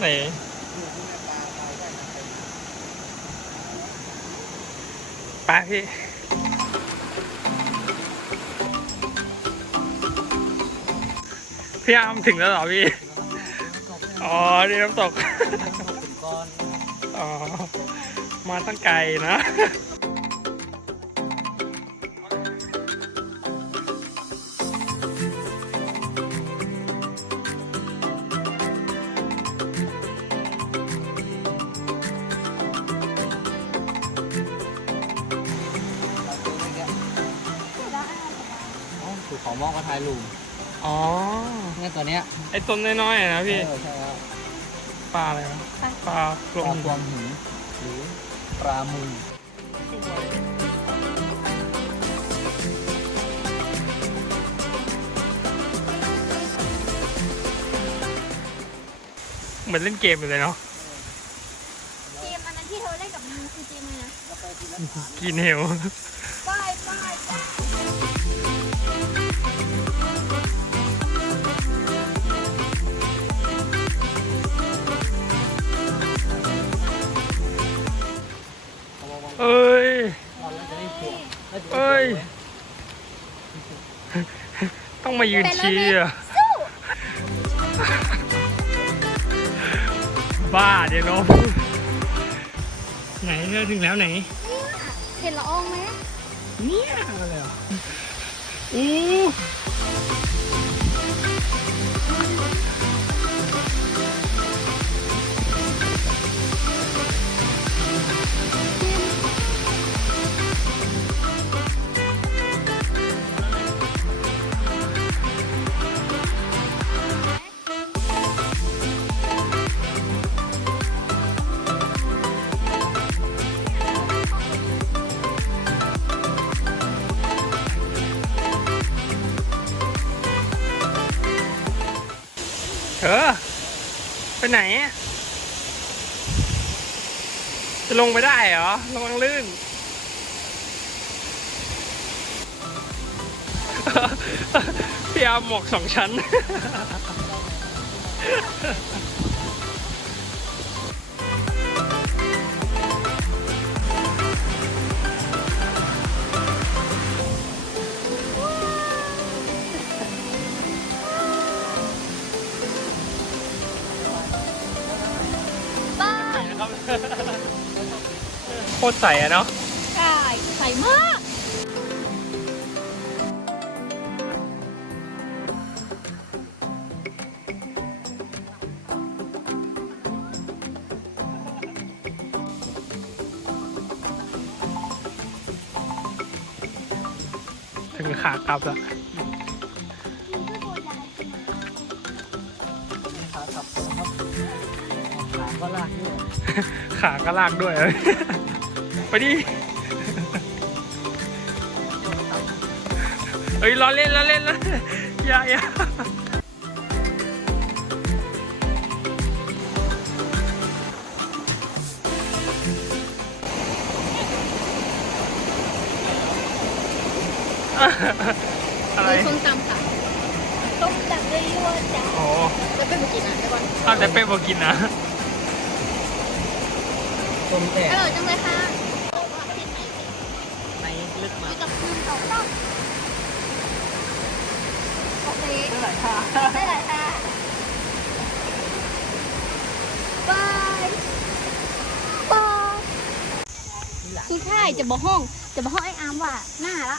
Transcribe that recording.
ไหนปลาพี่พี่อามถึงแล้วเหรอพี่อ๋อนี่น้ำตกอ๋อมาตั้งไกลนะถูกของมองก็ทายลุมอ๋อเนี่ยตัวเนี้ยไอ้ต้นน้อยๆนะพี่ใช่แล้วปลาอะไรวะปลากลมหินหรือปลามือเหมือนเล่นเกมเลยเนาะเกมอันนั้นที่เธอเล่นกับมือคือเกมอะไรนะกินเหวเอ้ยเอ้ยต้องมายืนเชียร์บ้าเดี๋ยวน้องไหนเธอถึงแล้วไหนเห็นละอองไหมเนี่ยอะไรอ่ะอู้เธอไปไหนจะลงไปได้เหรอระวังลื่นพี่เอาหมวก2 ชั้นโคตรใสอะเนาะใช่ใสมากถึงขากลับแล้วขาก็ลากด้วยไปดิเฮ้ยล้อเล่นแล้วอย่าอะไรส้มตำค่ะต้มตำด้วยยั่วจ้าอ๋อแล้วเป็นบุกินนะได้ก่อนเอาแต่เป็นบอกินนะต้มแตกอร่อยจังเลยค่ะในลึกมากับคืน2 ต้องโอเคได้หลายค่ะบายสุดท้ายจะบอกห้องไอ้อามว่าหน้าละ